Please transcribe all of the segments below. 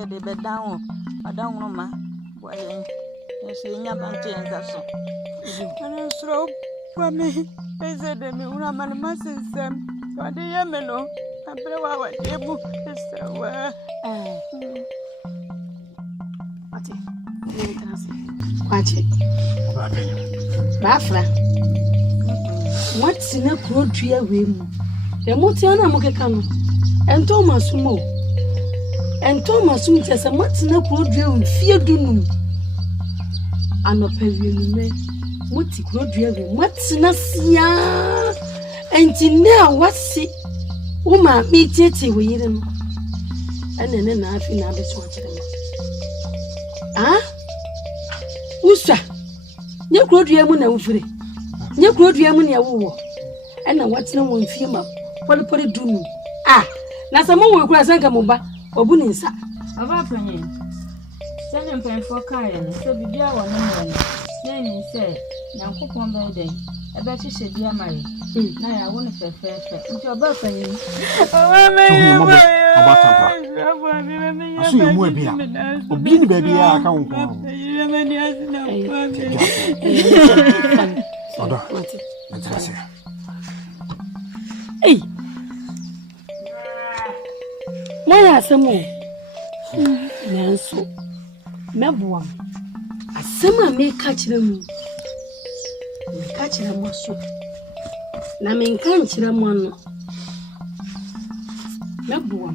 said they bed down. I don't know, ma. Why, you see, you're not saying that's so. And I'm slow for me. They said they may run my master. What do you know? I blew our table. Watch it. Bafra. What's in a crude tree away? The Motiana Mokekano and Thomas Mo. And Thomas Winter, and what's in a crude tree with fear dunum. And a pavilion, what's a crude tree? What's in a sia? And now what's it? Uma meet it with him. And then I feel I was watching them. Ah? Usa, you could be a moon free. You could be a money a war. And what's no one female? What put it do? Ah, now some more will cross and come over or Buninsa. Of our opinion, send him pen for Karen, so be dear one woman. Then say, now cook one day. I bet you should be a married. Now I want to fair. It's your birthday. I see you more beer. Obene baby, I can't go. Hey, why are some more? Danso, Mabwa. A summer may catch them. Catch them also. Na me nkanchira mono mebua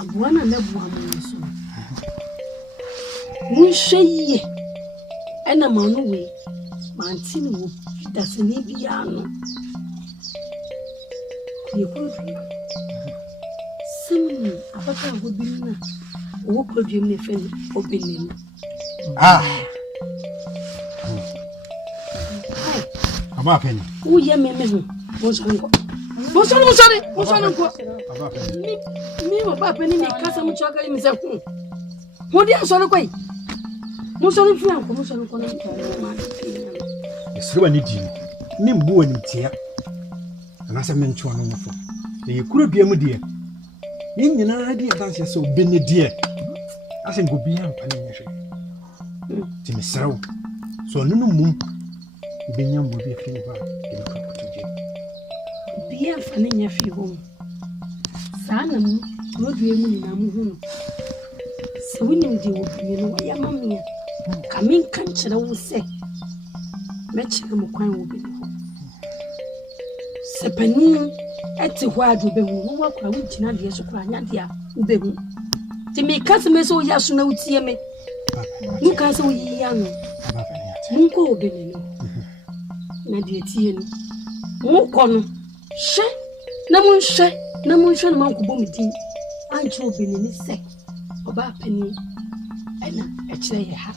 abuana mebua monso munhye ena manu we mantini wo dasene bia no yekuru semi apaka go binna wo kodwem ne feni Obene. Ah. Aba penny. Who ye me me? Mosanko. Me Aba penny me kasa mu chaka mi se ku. Mo dia so le kwai. Mo so le fian ko mo so le ko na ma. Esrewa ni di. Ni mbu ani tia. Na se me ncho no mfo. Ye kuro bia mu die. Yin nyina di adanse se Obene die. Ase ngo bia mpani nyehwe. Ti mesraw. So nunu mum. Benya mbo bia fi ba. Ke ko toje. Bia fani nyefi ho. Sana mu rodue mu ni na mu hu. Se wonim di Obene no ya mamia. Kamin kan kire wo se. Me kire mo kwan Obene ho. Se pani eti ho adu be hu wo akwa wo gina de so kura nya de a wo be hu. Ti me kase me so ya so na utie me. Nu ka se wo yi ya no. Mun ko Obene no. Na de tie no. Mu ko no. Hye na mun hye na man ko bom din. Anche Obene ni se. Oba pani ena e kire ye ha.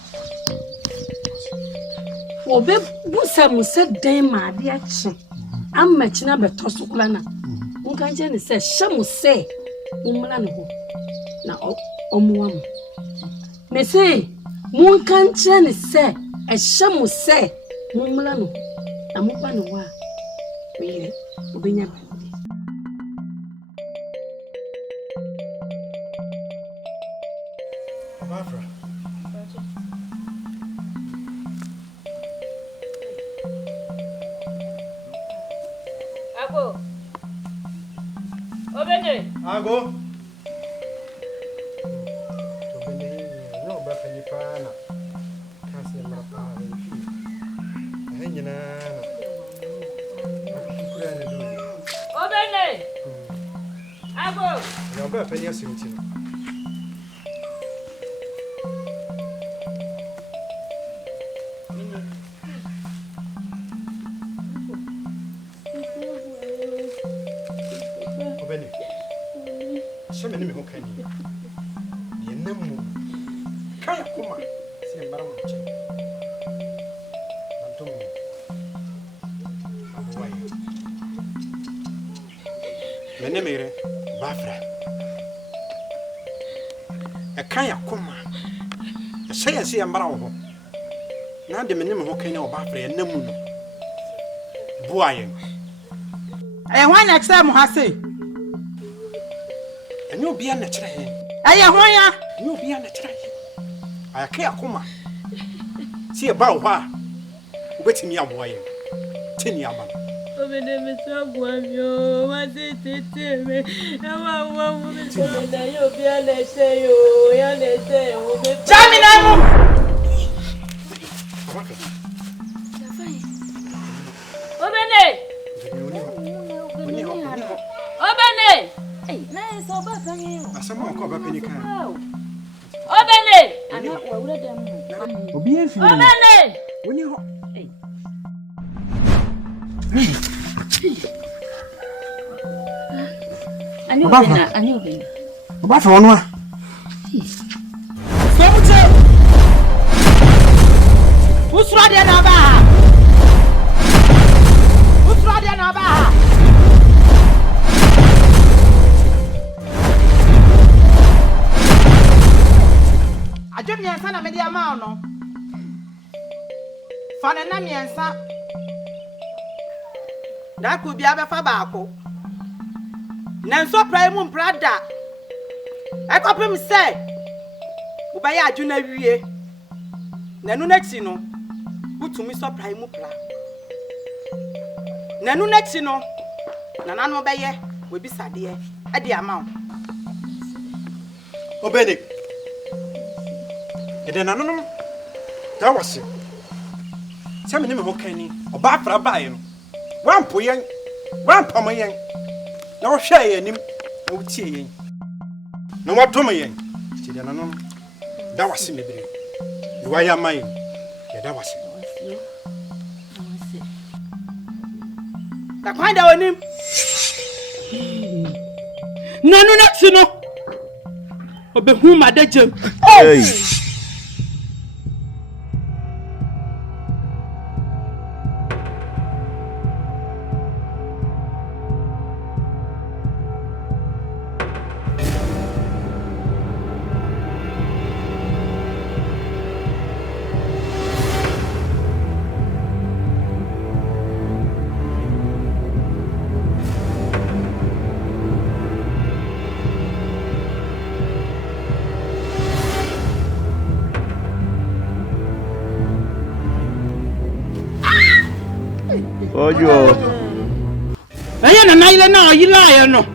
Obe busa mu se den ma de a chi. Amma china be to sukula na. Mun kan je ni se hye mu se. Umla ne ho. Na omuwa mu. Me se mun kan je ni se e hye mu se. Mumla no. Na mu pa no wa. Me obenya ba. Abafra. Ago. Obene. Ago. Obene no ba fani pana. Kasi mara pa fi. Ahanyina na. Akukura ne do. Obene. Ago. No ba fani asimti. Obene. Shame ne me ho kani. Ye namu. Kaya kuma. Se mbara mo che. Nantum. Abuwai. Mene mere Bafra. E kaya kuma. E say se mbara wo. Na de mene me ho kani o Bafra ye namu no. Buayen. When next time I say, and you'll be a natural. You'll be a natural. I can't come. See about why. Waiting me up, why? 10 years. Obene me so boamio, what did it tell me? I want woman to say, you'll be a let's say, oh, yeah, let's say, oh, Obene! Obene! Hey, nice over for you. Someone called up any kind. Obene! I'm not worried them. Obene! When you I knew Obene. About for one. Who's ready now? Who's ready now? I don't know if I'm a media man. Fanana miensa. That could be a fabako. Nanso prime brother. I copy him say. Ubaya juna wie. Nanu next no. Utu mi so prime pra. Nanu next no. Nana no beye we bi sade e de amount. Obene. E de nanu. That was it. Tell me ho kan ni. Oba fra bae no. Wan po yen. Wan pam yen. Na wo hwe yen nim. Na wo tie yen. Na wo dom yen. Ti de nanu. That was me bre. You why am I? Yeah, that was it. Ta kwanda wonim. Nanu na tino. Obehu madajem. Hey. Ojo. Aye na ile na oyila aye no.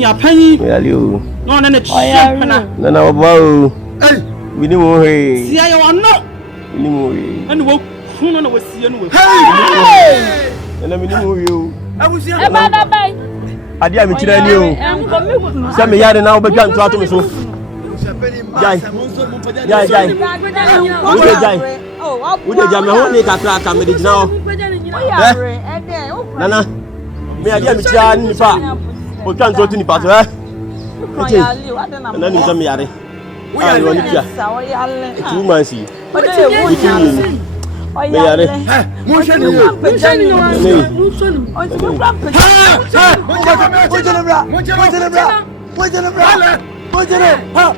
Ya pani. Yaliu. No na chipana. Na obawo. Eh. Wini mo he. Si ayo no. Wini mo he. Ani wo kuno na wasi anu wo. Na wini mo he o. Abusi e ba da bai. Ade a mi kira ni o. Se me yare na obetwa nto ato me so. Jai. Jai. Ude jai. Ude jai me ho ni kakra ka me de gina o. Nana. Me ade a mi kira ni pa. O kan to tini pato eh. Na ni zam yare. Ari woni kia. 2 months yi. O de wo. Me yare. Mo shani yo. Mo shani yo. O ti mo pa pe. Mo jere bra. Mo jere bra. Mo jere bra. Mo jere. Ha.